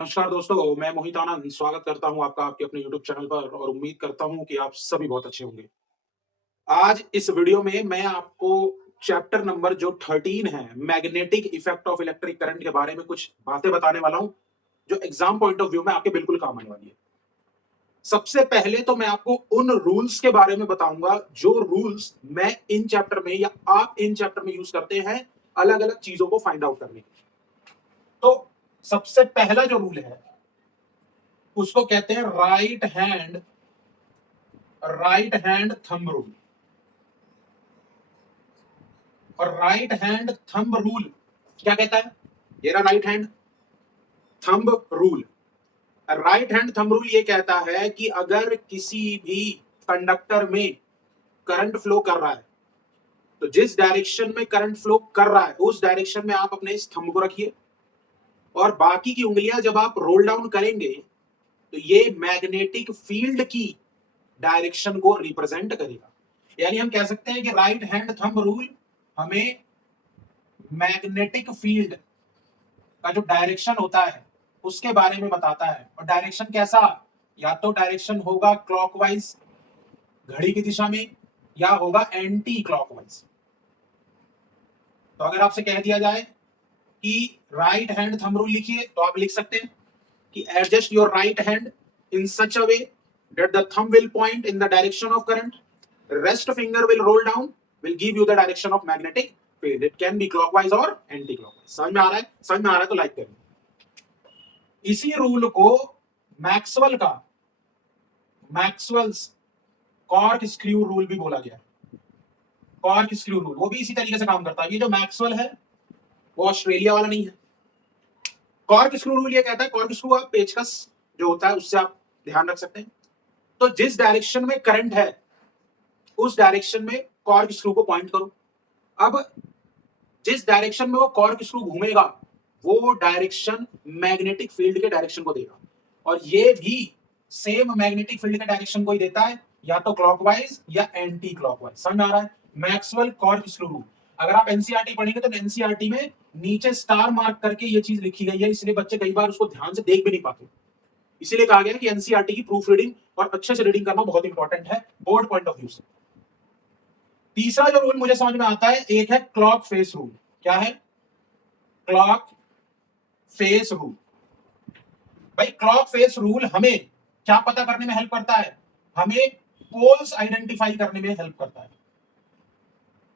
नमस्कार दोस्तों, मैं मोहित आनंद स्वागत करता हूँ आपका आपके अपने यूट्यूब चैनल पर और उम्मीद करता हूँ कि आप सभी बहुत अच्छे होंगे। आज इस वीडियो में मैं आपको चैप्टर नंबर जो 13 है, magnetic effect of electric current के बारे में कुछ बातें बताने वाला हूँ, जो एग्जाम पॉइंट ऑफ व्यू में आपके बिल्कुल काम आने वाली है। सबसे पहले तो मैं आपको उन रूल्स के बारे में बताऊंगा, जो रूल्स मैं इन चैप्टर में या आप इन चैप्टर में यूज करते हैं, अलग-अलग चीजों को फाइंड आउट करने के लिए। तो सबसे पहला जो रूल है उसको कहते हैं राइट हैंड थंब रूल। और राइट हैंड थंब रूल क्या कहता है? ये रहा right hand thumb rule. Right hand thumb rule ये कहता है कि अगर किसी भी कंडक्टर में करंट फ्लो कर रहा है, तो जिस डायरेक्शन में करंट फ्लो कर रहा है उस डायरेक्शन में आप अपने इस थंब को रखिए, और बाकी की उंगलियां जब आप रोल डाउन करेंगे तो ये मैग्नेटिक फील्ड की डायरेक्शन को रिप्रेजेंट करेगा। यानी हम कह सकते हैं कि राइट हैंड थंब रूल हमें मैग्नेटिक फील्ड का जो डायरेक्शन होता है उसके बारे में बताता है। और डायरेक्शन कैसा? या तो डायरेक्शन होगा क्लॉकवाइज घड़ी की दिशा में, या होगा एंटी क्लॉकवाइज। तो अगर आपसे कह दिया जाए कि राइट हैंड थंब रूल लिखिए, तो आप लिख सकते हैं कि adjust your right hand in such a way that the thumb will point in the direction of current, rest finger will roll down, will give you the direction of magnetic field. It can be clockwise or anti-clockwise. समझ में आ रहा है? समझ में आ रहा है तो like करें। इसी रूल को मैक्सवेल्स कॉर्क स्क्रू रूल भी बोला गया है। कॉर्क स्क्रू रूल वो भी इसी तरीके से काम करता है। ये जो मैक्सवेल है वो ऑस्ट्रेलिया वाला नहीं है। कॉर्क स्क्रू रूल ये कहता है, कॉर्क स्क्रू आप पेचकस जो होता है उससे आप ध्यान रख सकते हैं। तो जिस डायरेक्शन में करंट है उस डायरेक्शन में कॉर्क स्क्रू को पॉइंट करो। अब जिस डायरेक्शन में वो कॉर्क स्क्रू घूमेगा वो डायरेक्शन मैग्नेटिक फील्ड के डायरेक्शन को देगा, और ये भी सेम मैग्नेटिक फील्ड के डायरेक्शन को ही देता है, या तो क्लॉकवाइज या एंटी क्लॉकवाइज। समझ में आ रहा है? Maxwell cork screw rule. अगर आप एनसीईआरटी पढ़ेंगे तो एनसीईआरटी में नीचे स्टार मार्क करके ये चीज लिखी गई है, इसलिए बच्चे कई बार उसको ध्यान से देख भी नहीं पाते। इसीलिए कहा गया कि एनसीईआरटी की प्रूफ रीडिंग और अच्छे से रीडिंग करना बहुत इंपॉर्टेंट है बोर्ड पॉइंट ऑफ व्यू से। तीसरा जो रूल मुझे समझ में आता है, एक है क्लॉक फेस रूल। क्या है? Clock face rule. भाई क्लॉक फेस रूल हमें क्या पता करने में हेल्प करता है? हमें पोल्स आइडेंटिफाई करने में हेल्प करता है।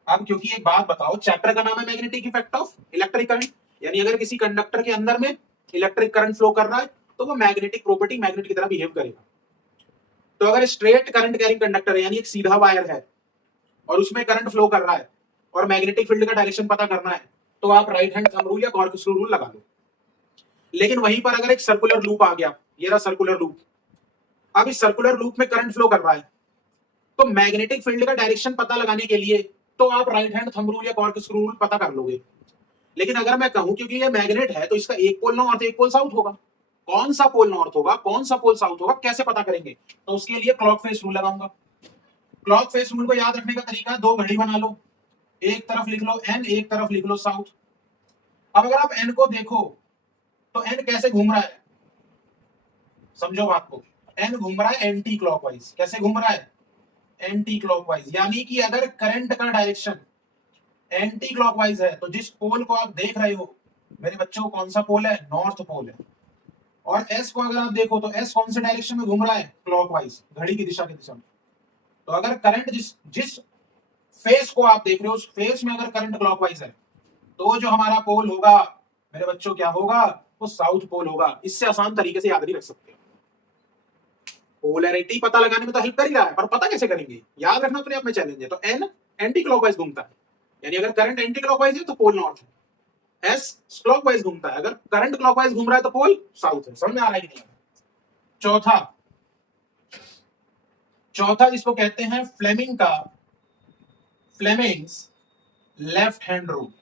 अब क्योंकि एक बात बताओ, चैप्टर का नाम है magnetic effect of electric current, यानी अगर किसी कंडक्टर के अंदर में इलेक्ट्रिक करंट फ्लो कर रहा है तो वो मैग्नेटिक प्रॉपर्टी मैग्नेट की तरह बिहेव करेगा। तो अगर स्ट्रेट करंट कैरिंग कंडक्टर है, यानी एक सीधा वायर है और उसमें करंट फ्लो कर रहा है और मैग्नेटिक फील्ड का डायरेक्शन पता करना है, तो आप राइट हैंड थंब रूल या कॉर्क स्क्रू रूल लगा लो। लेकिन वहीं पर अगर एक सर्कुलर लूप आ गया, ये रहा सर्कुलर लूप, अब इस सर्कुलर लूप में करंट फ्लो कर रहा है, तो मैग्नेटिक फील्ड का डायरेक्शन पता लगाने के लिए तो आप राइट हैंड थंब रूल या कॉर्क स्क्रू रूल पता कर लोगे। लेकिन अगर मैं कहूं क्योंकि ये मैग्नेट है तो इसका एक पोल नॉर्थ एक पोल साउथ होगा, कौन सा पोल नॉर्थ होगा कौन सा पोल साउथ होगा कैसे पता करेंगे? तो उसके लिए क्लॉक फेस रूल लगाऊंगा। क्लॉक फेस रूल को याद रखने का तरीका, दो घड़ी बना लो, एक तरफ लिख लो एन, एक तरफ लिख लो साउथ। अब अगर आप एन को देखो तो एन कैसे घूम रहा है, समझो बात को। एन घूम रहा है एंटी क्लॉकवाइज। कैसे घूम रहा है? Anti clockwise. यानी कि अगर करंट का डायरेक्शन एंटी क्लॉकवाइज है तो जिस पोल को आप देख रहे हो मेरे बच्चों, कौन सा पोल है? नॉर्थ पोल है। और एस को अगर आप देखो तो एस कौन से डायरेक्शन में घूम रहा है? क्लॉकवाइज, घड़ी की दिशा के दिशा में। तो अगर करंट जिस जिस फेस को आप देख रहे हो उस फेस में अगर करंट क्लॉकवाइज है तो जो हमारा पोल होगा मेरे बच्चों क्या होगा? वो साउथ पोल होगा। इससे आसान तरीके से याद नहीं रख सकते। पोलैरिटी पता लगाने में तो हेल्प कर ही रहा है, पर पता कैसे करेंगे? याद रखना अपने आप में चैलेंज है। तो एन एंटी क्लॉकवाइज घूमता है, यानी अगर करंट एंटी क्लॉकवाइज है तो पोल नॉर्थ है। एस क्लॉकवाइज घूमता है, अगर करंट क्लॉकवाइज घूम रहा है तो पोल साउथ है। समझ में आ रहा है कि नहीं? चौथा चौथा जिसको कहते हैं फ्लेमिंग्स लेफ्ट हैंड रूल।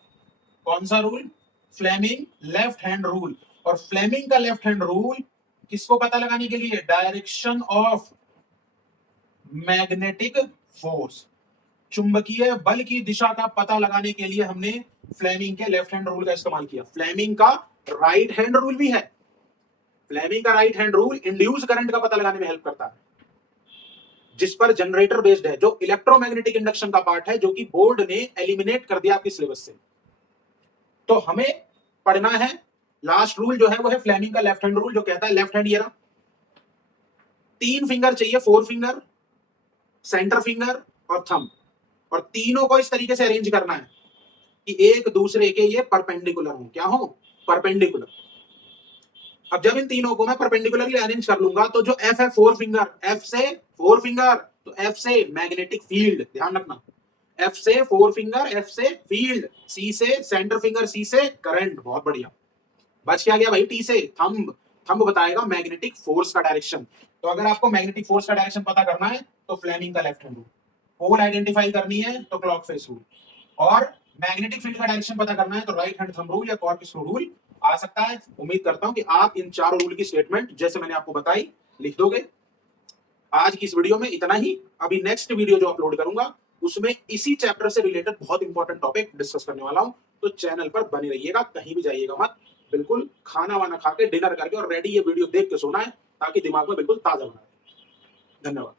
कौन सा rule? Fleming left hand rule. और फ्लेमिंग का लेफ्ट हैंड रूल किसको पता लगाने के लिए? डायरेक्शन ऑफ मैग्नेटिक फोर्स, चुंबकीय बल की दिशा का पता लगाने के लिए हमने फ्लेमिंग के लेफ्ट हैंड रूल का इस्तेमाल किया। फ्लेमिंग का राइट हैंड रूल भी है, फ्लेमिंग का right hand rule induce current का पता लगाने में हेल्प करता है, जिस पर जनरेटर बेस्ड है, जो इलेक्ट्रोमैग्नेटिक इंडक्शन का पार्ट है, जो कि बोर्ड ने एलिमिनेट कर दिया आपके सिलेबस से। तो हमें पढ़ना है लास्ट रूल जो है वो है फ्लेमिंग का लेफ्ट हैंड रूल, जो कहता है लेफ्ट हैंड ये रहा, 3 फिंगर चाहिए, 4 फिंगर, सेंटर फिंगर और थंब, और तीनों को इस तरीके से अरेंज करना है कि एक दूसरे के ये परपेंडिकुलर हो। क्या हो? परपेंडिकुलर। अब जब इन तीनों को मैं परपेंडिकुलरली अरेंज कर लूंगा तो जो एफ है 4 फिंगर, एफ से 4 फिंगर, तो एफ से मैग्नेटिक फील्ड, ध्यान रखना, एफ से 4 फिंगर, एफ से फील्ड, सी से सेंटर फिंगर, सी से करंट। बहुत बढ़िया। बच क्या गया भाई? टी से थंब। थंब बताएगा मैग्नेटिक फोर्स का डायरेक्शन। तो अगर आपको मैग्नेटिक फोर्स का डायरेक्शन पता करना है तो फ्लेमिंग का लेफ्ट हैंड रूल, पोल आइडेंटिफाई करनी है तो क्लॉक फेस रूल, और मैग्नेटिक फील्ड का डायरेक्शन पता करना है तो राइट हैंड थंब रूल या कॉर्क स्क्रू रूल आ सकता है। उम्मीद करता हूं कि आप इन चारों रूल की स्टेटमेंट जैसे मैंने आपको बताई लिख दोगे। आज की इस वीडियो में इतना ही। अभी नेक्स्ट वीडियो जो अपलोड करूंगा उसमें इसी चैप्टर से रिलेटेड बहुत इंपॉर्टेंट टॉपिक डिस्कस करने वाला हूं, तो चैनल पर बने रहिएगा, कहीं भी जाइएगा मत। बिल्कुल खाना वाना खा के, डिनर करके और रेडी ये वीडियो देख के सोना है, ताकि दिमाग में बिल्कुल ताजा बना रहे। धन्यवाद।